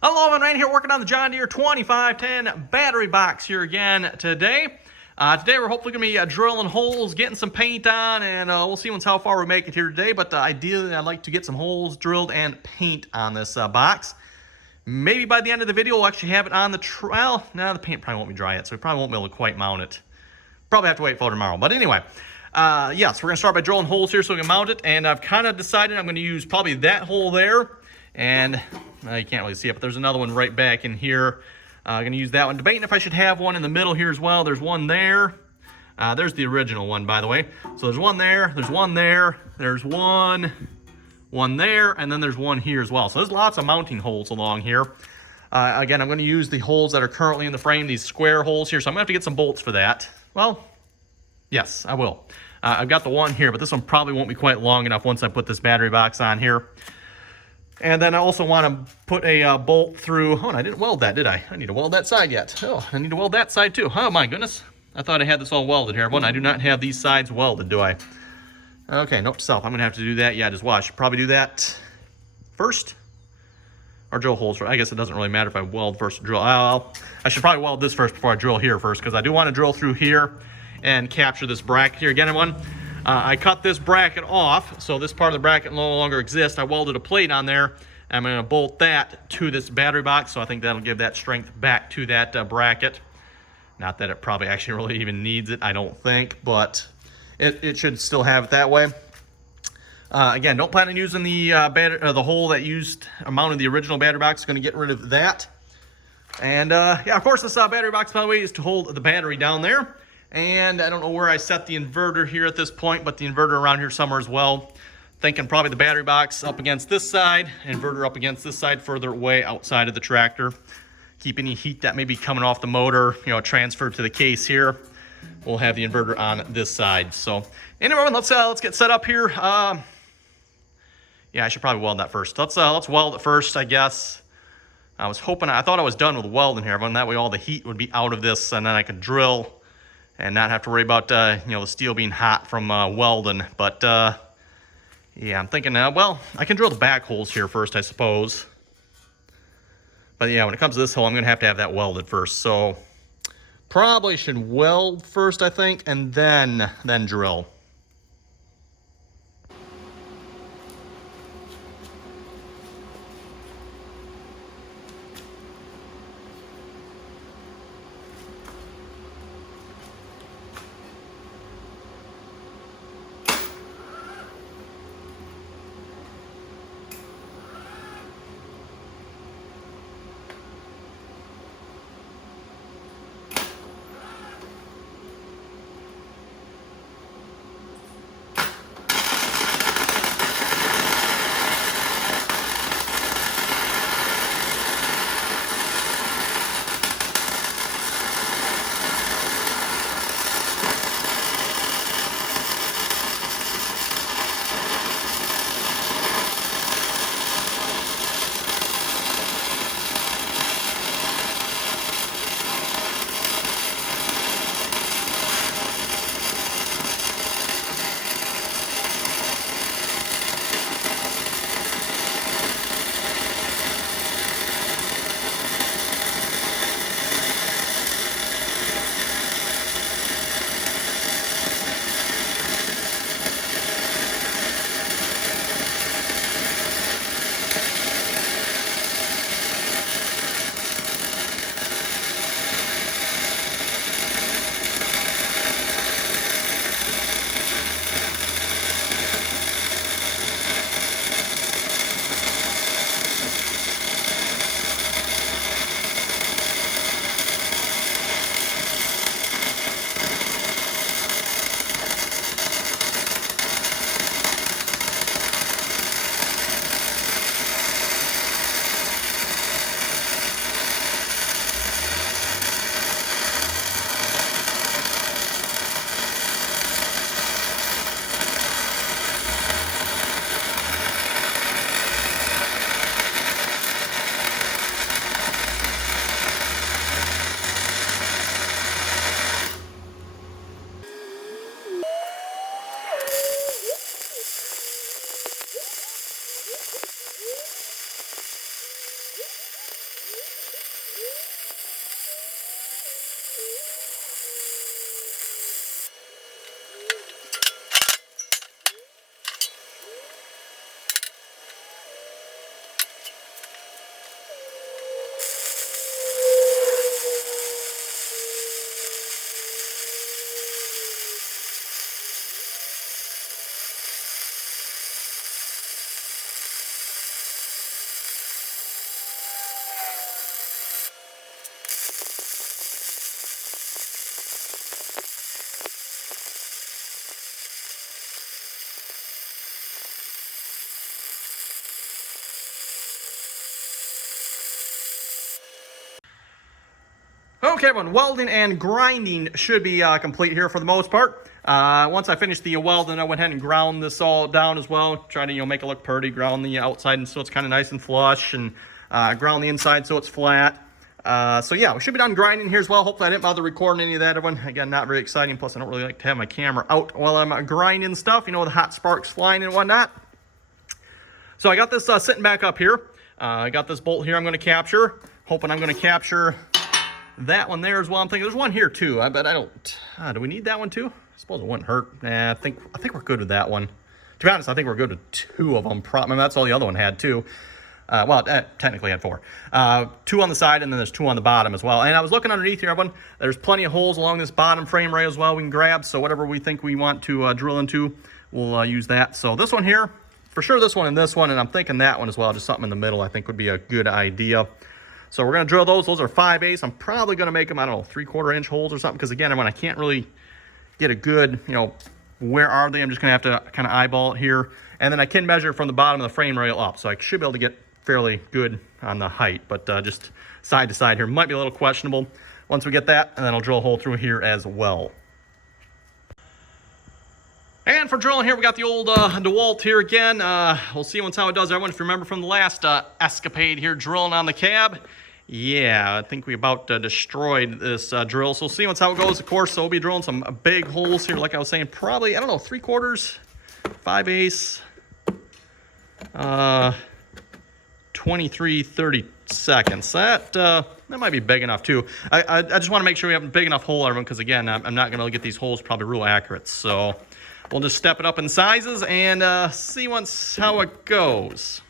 Hello, I'm Ryan here working on the John Deere 2510 battery box here again today. Today we're hopefully going to be drilling holes, getting some paint on, and we'll see how far we make it here today. But ideally, I'd like to get some holes drilled and paint on this box. Maybe by the end of the video, we'll actually have it on the well, no, the paint probably won't be dry yet, so we probably won't be able to quite mount it. Probably have to wait for tomorrow. But anyway, yes, we're going to start by drilling holes here so we can mount it. And I've kind of decided I'm going to use probably that hole there. And you can't really see it, but there's another one right back in here. I'm going to use that one. Debating if I should have one in the middle here as well. There's one there. There's the original one, by the way. So there's one there, there's one there, there's one there, and then there's one here as well. So there's lots of mounting holes along here. Again, I'm going to use the holes that are currently in the frame, these square holes here. So I'm going to have to get some bolts for that. Well, yes, I will. I've got the one here, but this one probably won't be quite long enough once I put this battery box on here. And then I also want to put a bolt through. Oh, and I didn't weld that, did I? I need to weld that side yet. Oh, I need to weld that side too. Oh, my goodness. I thought I had this all welded here. Well, I do not have these sides welded, do I? Okay, note to self. I'm going to have to do that yet as well. I should probably do that first. Or drill holes first. I guess it doesn't really matter if I weld first or drill. I should probably weld this first before I drill here first, because I do want to drill through here and capture this bracket here. Again, everyone. I cut this bracket off, so this part of the bracket no longer exists. I welded a plate on there. I'm going to bolt that to this battery box, so I think that'll give that strength back to that bracket. Not that it probably actually really even needs it, I don't think, but it should still have it that way. Again, don't plan on using the hole that mounted the original battery box. Going to get rid of that. And yeah, of course, this battery box, by the way, is to hold the battery down there. And I don't know where I set the inverter here at this point, but the inverter around here somewhere as well. Thinking probably the battery box up against this side, inverter up against this side, further away outside of the tractor. Keep any heat that may be coming off the motor, transferred to the case here. We'll have the inverter on this side. So anyway, let's get set up here. Yeah, I should probably weld that first. Let's weld it first, I guess. I thought I was done with welding here, but that way all the heat would be out of this, and then I could drill and not have to worry about the steel being hot from welding. But yeah, I'm thinking well, I can drill the back holes here first, I suppose. But yeah, when it comes to this hole, I'm gonna have that welded first. So probably should weld first, I think, and then drill. Okay, everyone, welding and grinding should be complete here for the most part. Once I finished the welding, I went ahead and ground this all down as well. Try to, make it look pretty, ground the outside and so it's kind of nice and flush, and ground the inside so it's flat. So yeah, we should be done grinding here as well. Hopefully I didn't bother recording any of that, everyone. Again, not very exciting, plus I don't really like to have my camera out while I'm grinding stuff, the hot sparks flying and whatnot. So I got this sitting back up here. I got this bolt here I'm going to capture. Hoping I'm going to capture that one there as well. I'm thinking there's one here too. I bet I don't. Do we need that one too? I suppose it wouldn't hurt. I think we're good with that one. To be honest, I think we're good with 2 of them. I mean, that's all the other one had too. Well, technically had 4. 2 on the side, and then there's 2 on the bottom as well. And I was looking underneath here, everyone. There's plenty of holes along this bottom frame rail as well we can grab. So whatever we think we want to drill into, we'll use that. So this one here, for sure this one, and I'm thinking that one as well. Just something in the middle I think would be a good idea. So we're going to drill those. Those are 5/8. I'm probably going to make them, I don't know, 3/4 inch holes or something. Because again, when I can't really get a good, where are they? I'm just going to have to kind of eyeball it here. And then I can measure from the bottom of the frame rail up. So I should be able to get fairly good on the height. But just side to side here might be a little questionable. Once we get that, and then I'll drill a hole through here as well. And for drilling here, we got the old DeWalt here again. We'll see once how it does. Everyone, if you remember from the last escapade here, drilling on the cab, yeah, I think we about destroyed this drill. So we'll see once how it goes. Of course, so we'll be drilling some big holes here, like I was saying, probably, I don't know, 3/4, 5/8, 23, 30 seconds. That might be big enough too. I just want to make sure we have a big enough hole, everyone, because again, I'm not going to get these holes probably real accurate. So we'll just step it up in sizes and see once how it goes.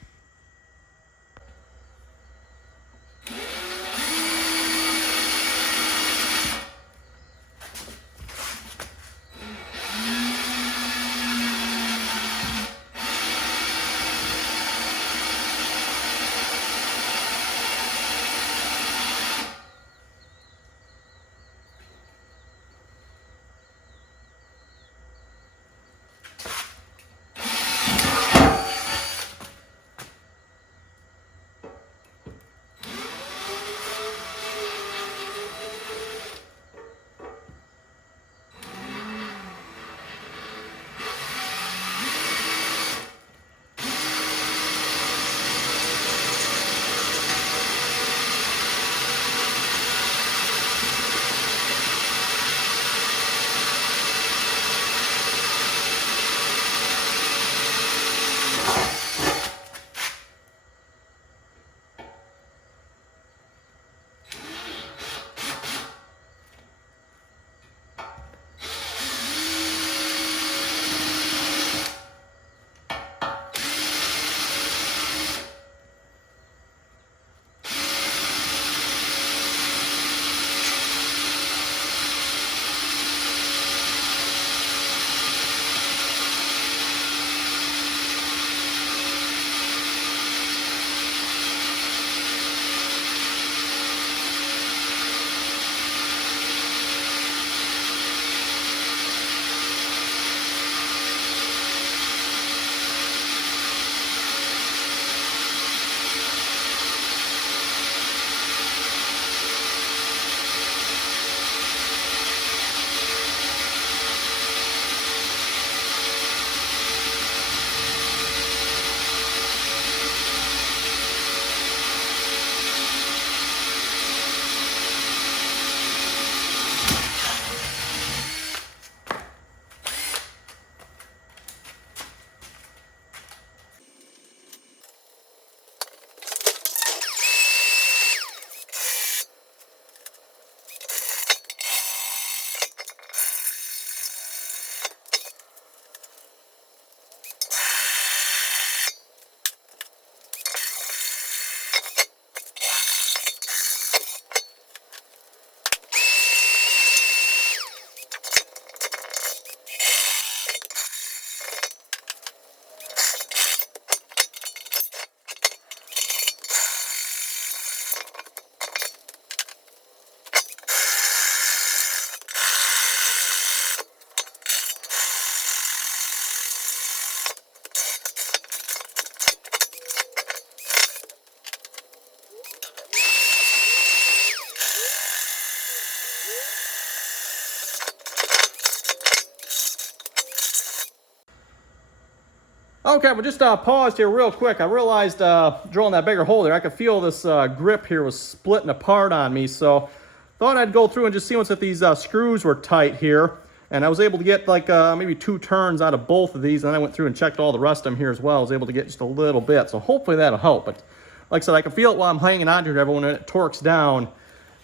Okay, well, just paused here real quick. I realized drilling that bigger hole there, I could feel this grip here was splitting apart on me. So thought I'd go through and just see once if these screws were tight here. And I was able to get like maybe 2 turns out of both of these. And then I went through and checked all the rest of them here as well. I was able to get just a little bit. So hopefully that'll help. But like I said, I can feel it while I'm hanging on to it. Everyone, when it torques down,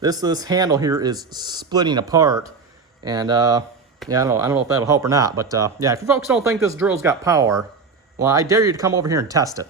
this handle here is splitting apart. And yeah, I don't know if that'll help or not. But yeah, if you folks don't think this drill's got power, well, I dare you to come over here and test it.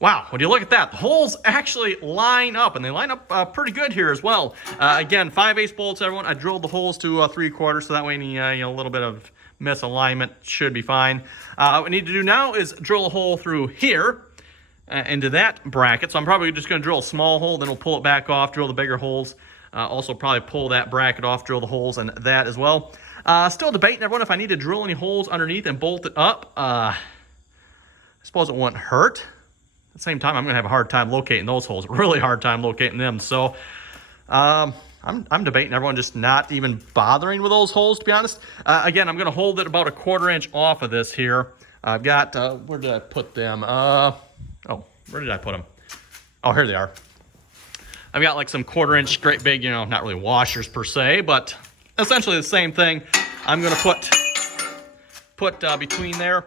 Wow, when you look at that, the holes actually line up, and they line up pretty good here as well. Again, 5/8 bolts, everyone. I drilled the holes to 3/4, so that way any a little bit of misalignment should be fine. What we need to do now is drill a hole through here into that bracket. So I'm probably just going to drill a small hole, then we'll pull it back off, drill the bigger holes. Also probably pull that bracket off, drill the holes in that as well. Still debating, everyone, if I need to drill any holes underneath and bolt it up. I suppose it wouldn't hurt. At the same time, I'm going to have a hard time locating those holes. Really hard time locating them. So I'm debating everyone just not even bothering with those holes, to be honest. Again, I'm going to hold it about 1/4 inch off of this here. I've got, where did I put them? Oh, where did I put them? Oh, here they are. I've got like some 1/4 inch great big, not really washers per se, but essentially the same thing. I'm going to put between there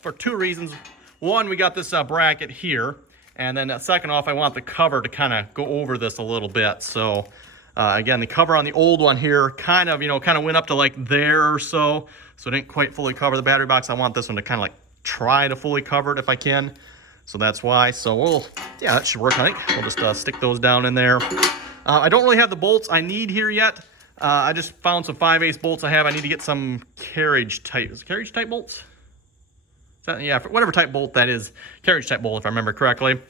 for 2 reasons. One, we got this bracket here, and then second off, I want the cover to kind of go over this a little bit. So again, the cover on the old one here kind of went up to like there or so it didn't quite fully cover the battery box. I want this one to kind of like try to fully cover it if I can. So that's why. So that should work, I think. We'll just stick those down in there. I don't really have the bolts I need here yet. I just found some 5/8 bolts I have. I need to get some carriage type. Is it carriage type bolts? Yeah, for whatever type bolt that is, carriage type bolt if I remember correctly.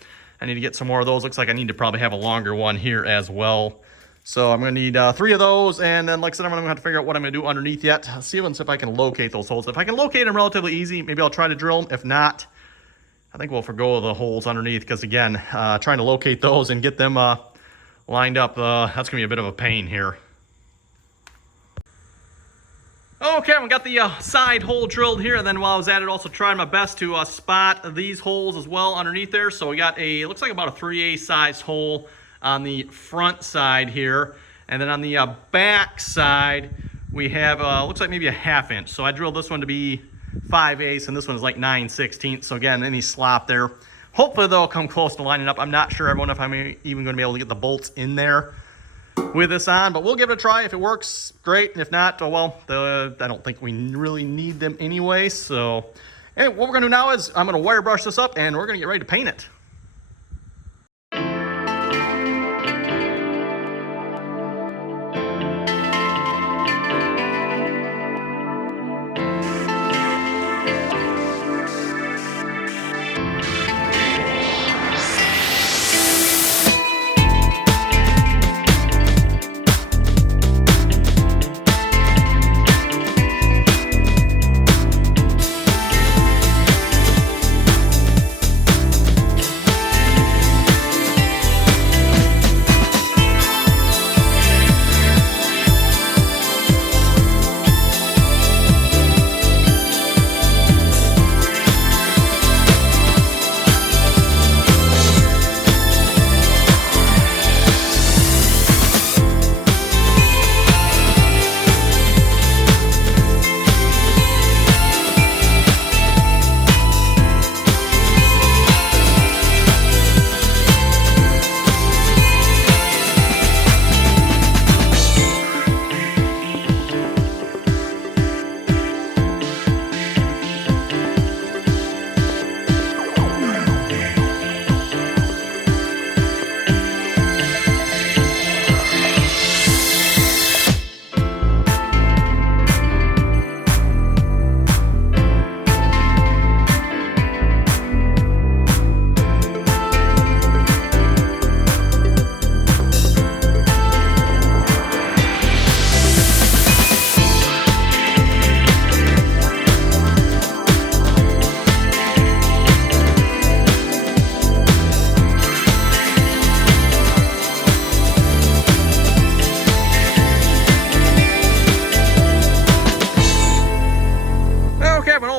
I need to get some more of those. Looks like I need to probably have a longer one here as well. So I'm going to need 3 of those, and then like I said, I'm going to have to figure out what I'm going to do underneath yet. See if I can locate those holes. If I can locate them relatively easy, maybe I'll try to drill them. If not, I think we'll forgo the holes underneath because again, trying to locate those and get them lined up, that's going to be a bit of a pain here. Okay, we got the side hole drilled here, and then while I was at it, also tried my best to spot these holes as well underneath there. So we got looks like about a 3/8 sized hole on the front side here, and then on the back side we have looks like maybe a 1/2 inch. So I drilled this one to be 5/8, and this one is like 9/16. So again, any slop there. Hopefully they'll come close to lining up. I'm not sure, everyone, if I'm even going to be able to get the bolts in there. with this on, but we'll give it a try. If it works, great. And if not, oh well, I don't think we really need them anyway. So anyway, what we're gonna do now is I'm gonna wire brush this up and we're gonna get ready to paint it.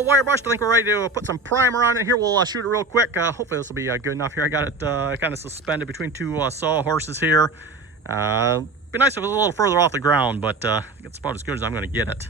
Wire brushed. I think we're ready to put some primer on it here. We'll shoot it real quick. Hopefully this will be good enough here. I got it kind of suspended between two sawhorses here. Be nice if it was a little further off the ground, but I think it's about as good as I'm going to get it.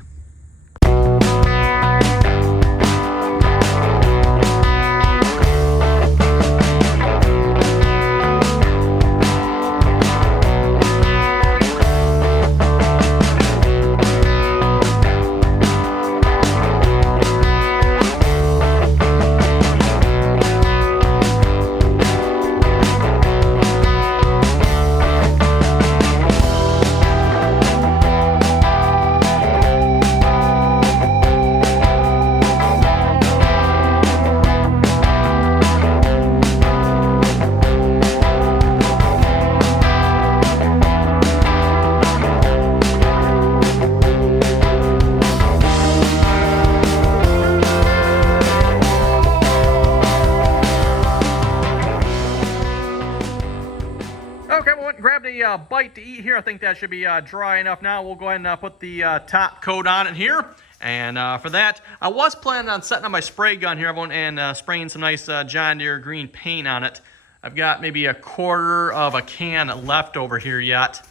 Grabbed a bite to eat here. I think that should be dry enough now. We'll go ahead and put the top coat on it here. And for that, I was planning on setting up my spray gun here and spraying some nice John Deere green paint on it. I've got maybe a quarter of a can left over here yet.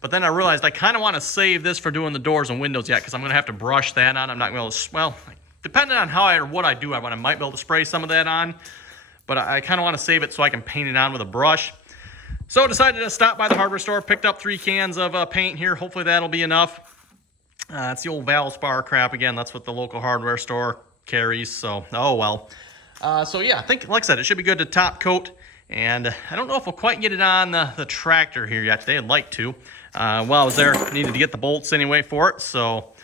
But then I realized I kind of want to save this for doing the doors and windows yet because I'm going to have to brush that on. I'm not going to, well, depending on how or what I do, I might be able to spray some of that on. But I kind of want to save it so I can paint it on with a brush. So I decided to stop by the hardware store, picked up 3 cans of paint here. Hopefully that'll be enough. It's the old Valspar crap again. That's what the local hardware store carries. So, oh well. So yeah, I think, like I said, it should be good to top coat. And I don't know if we'll quite get it on the tractor here yet. They'd like to. While I was there, needed to get the bolts anyway for it. So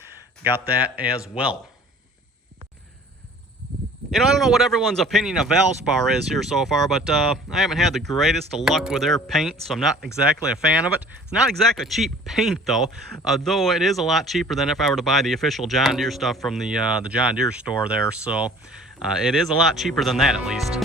got that as well. You know, I don't know what everyone's opinion of Valspar is here so far, but I haven't had the greatest of luck with their paint, so I'm not exactly a fan of it. It's not exactly cheap paint, though it is a lot cheaper than if I were to buy the official John Deere stuff from the John Deere store there, so it is a lot cheaper than that at least.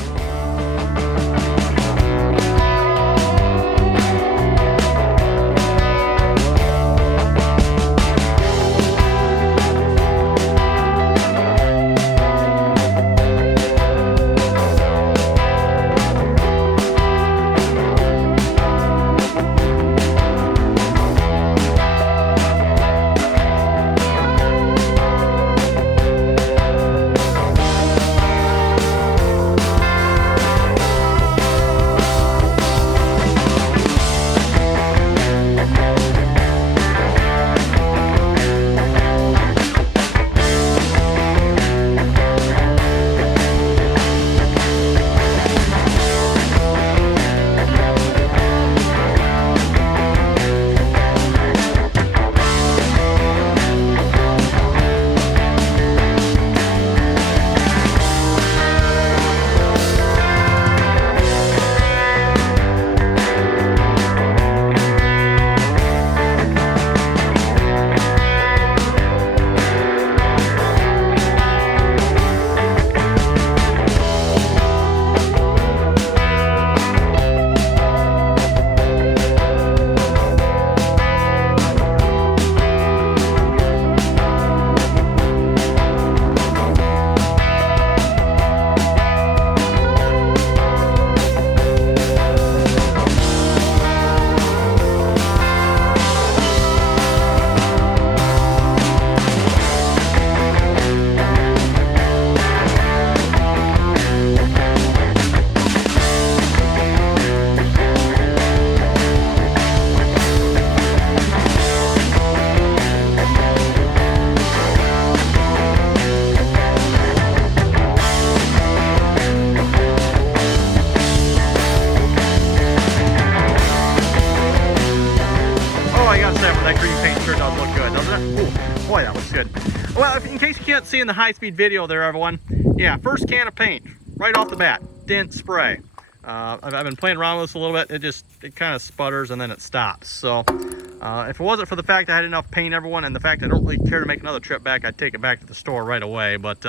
you can't see in the high-speed video there, everyone, yeah, first can of paint, right off the bat, didn't spray. I've been playing around with this a little bit. It kind of sputters and then it stops. So if it wasn't for the fact I had enough paint, everyone, and the fact I don't really care to make another trip back, I'd take it back to the store right away. But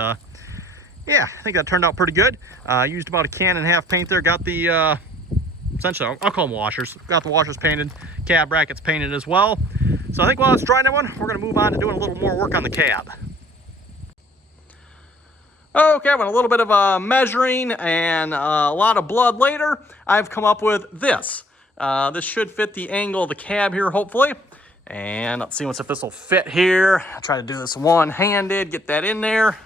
yeah, I think that turned out pretty good. Used about a can and a half paint there. Got the, essentially, I'll call them washers. Got the washers painted, cab brackets painted as well. So I think while it's drying, everyone, we're going to move on to doing a little more work on the cab. Okay, with a little bit of measuring and a lot of blood later, I've come up with this. This should fit the angle of the cab here, hopefully. And let's see if this will fit here. I'll try to do this one-handed, get that in there.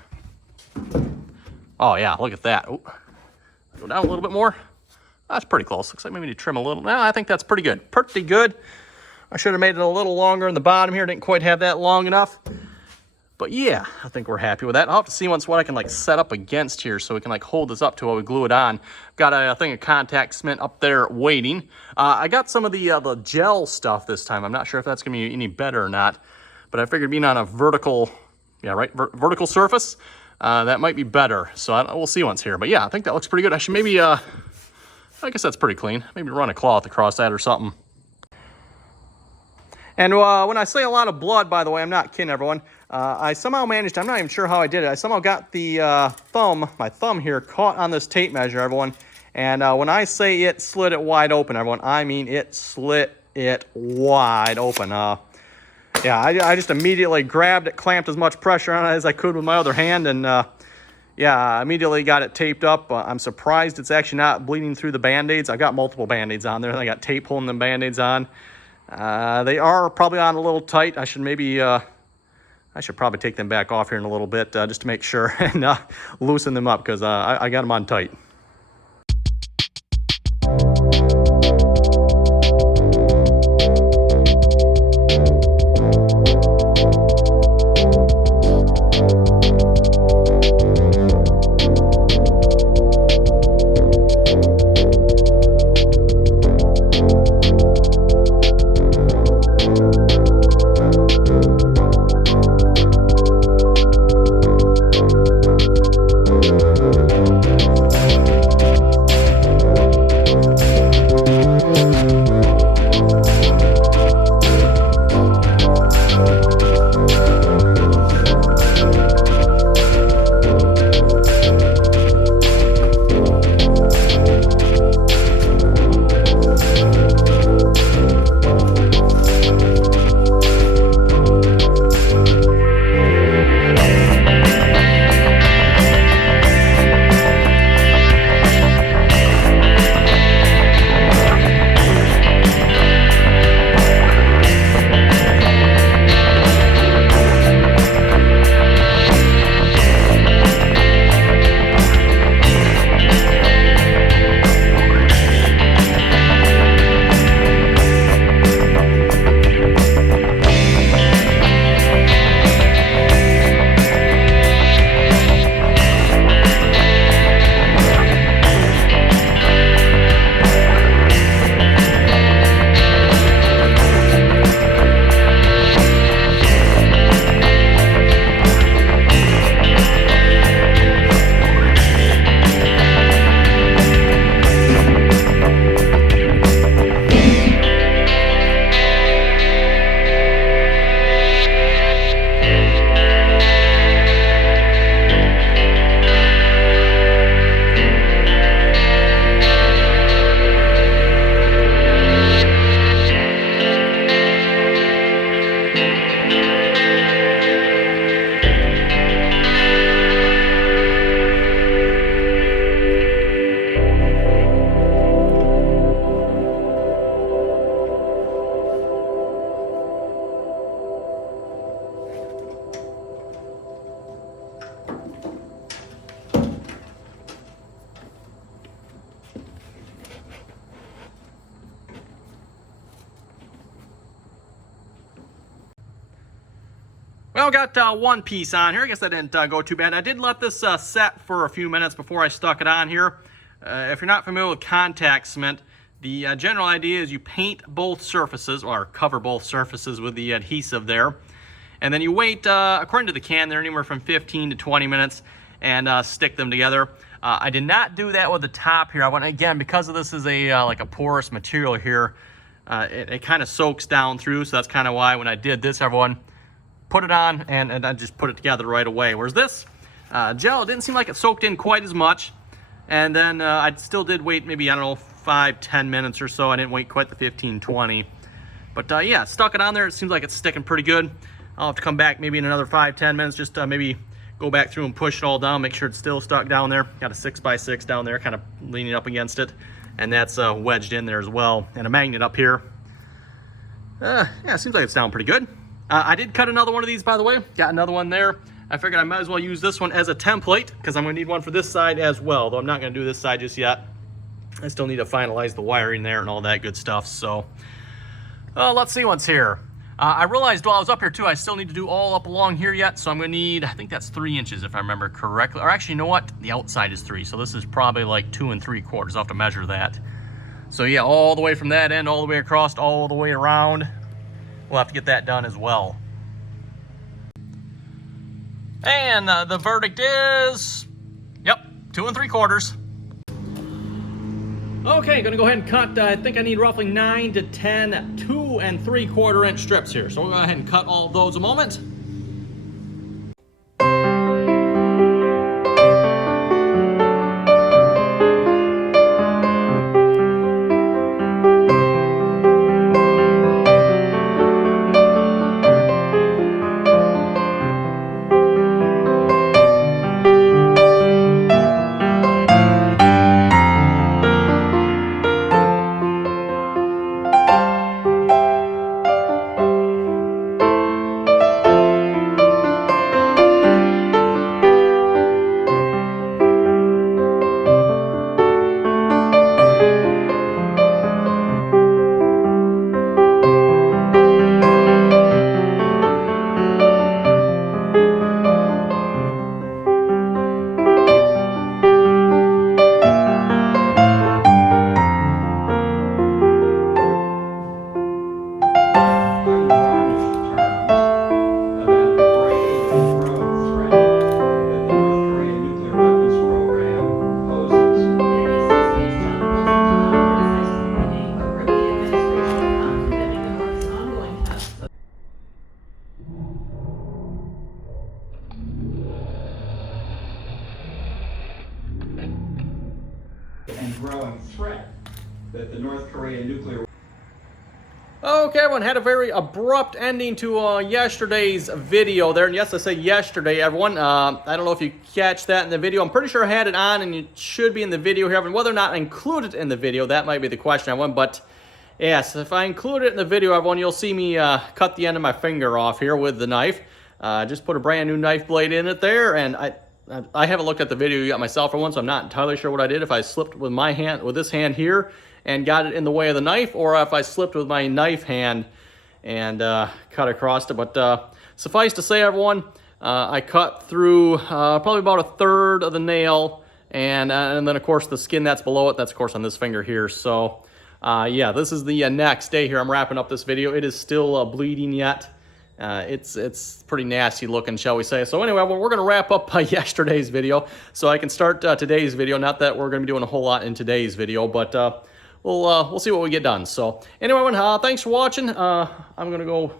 Oh yeah, look at that. Ooh. Go down a little bit more. That's pretty close. Looks like maybe need to trim a little. No, I think that's pretty good. Pretty good. I should have made it a little longer in the bottom here. Didn't quite have that long enough. But yeah, I think we're happy with that. I'll have to see once what I can like set up against here so we can like hold this up to while we glue it on. Got a thing of contact cement up there waiting. I got some of the gel stuff this time. I'm not sure if that's gonna be any better or not, but I figured being on a vertical, yeah, right, vertical surface, that might be better. So we'll see once here. But yeah, I think that looks pretty good. I should maybe, I guess that's pretty clean. Maybe run a cloth across that or something. And when I say a lot of blood, by the way, I'm not kidding, everyone. I somehow managed, I'm not even sure how I did it. I somehow got the my thumb here caught on this tape measure, everyone. And when I say it slid it wide open, everyone, I mean it slit it wide open. Yeah, I just immediately grabbed it, clamped as much pressure on it as I could with my other hand, and yeah, I immediately got it taped up. I'm surprised it's actually not bleeding through the Band-Aids. I've got multiple Band-Aids on there, and I got tape holding the Band-Aids on. They are probably on a little tight. I should maybe, I should probably take them back off here in a little bit just to make sure and loosen them up because I got them on tight. Well, got one piece on here. I guess that didn't go too bad. I did let this set for a few minutes before I stuck it on here. If you're not familiar with contact cement, the general idea is you paint both surfaces, or cover both surfaces with the adhesive there. And then you wait, according to the can, they're anywhere from 15 to 20 minutes, and stick them together. I did not do that with the top here. I went, again, because of this is a like a porous material here, it kind of soaks down through, so that's kind of why when I did this, everyone, put it on and I just put it together right away. Whereas this gel, it didn't seem like it soaked in quite as much. And then I still did wait maybe, I don't know, 5-10 minutes or so. I didn't wait quite the 15-20. But yeah, stuck it on there. It seems like it's sticking pretty good. I'll have to come back maybe in another 5-10 minutes, just maybe go back through and push it all down, make sure it's still stuck down there. Got a 6x6 down there, kind of leaning up against it. And that's wedged in there as well. And a magnet up here. Yeah, it seems like it's down pretty good. I did cut another one of these, by the way. Got another one there. I figured I might as well use this one as a template because I'm going to need one for this side as well, though I'm not going to do this side just yet. I still need to finalize the wiring there and all that good stuff. So let's see what's here. I realized while I was up here too, I still need to do all up along here yet. So I'm going to need, I think that's 3 inches if I remember correctly. Or actually, you know what? The outside is 3. So this is probably like 2 3/4. I'll have to measure that. So yeah, all the way from that end, all the way across, all the way around. We'll have to get that done as well. And the verdict is, yep, 2 3/4. Okay, gonna go ahead and cut, I think I need roughly 9 to 10 2 3/4 inch strips here. So we'll go ahead and cut all of those a moment. And growing threat that the North Korean nuclear... Okay, everyone, had a very abrupt ending to yesterday's video there. And yes, I say yesterday, everyone. I don't know if you catch that in the video. I'm pretty sure I had it on, and it should be in the video here. Whether or not I include it in the video, that might be the question, everyone. But yes, if I include it in the video, everyone, you'll see me cut the end of my finger off here with the knife. Just put a brand new knife blade in it there, and I haven't looked at the video yet myself for one, so I'm not entirely sure what I did. If I slipped with my hand, with this hand here, and got it in the way of the knife, or if I slipped with my knife hand and cut across it. But suffice to say, everyone, I cut through probably about 1/3 of the nail, and then of course the skin that's below it, that's of course on this finger here. So yeah, this is the next day here. I'm wrapping up this video. It is still bleeding yet. It's pretty nasty looking, shall we say. So anyway, well, we're going to wrap up yesterday's video so I can start today's video. Not that we're going to be doing a whole lot in today's video, but we'll see what we get done. So anyway, everyone, thanks for watching. I'm going to go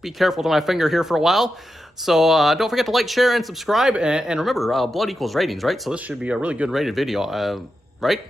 be careful to my finger here for a while. So don't forget to like, share, and subscribe. And remember, blood equals ratings, right? So this should be a really good rated video, right?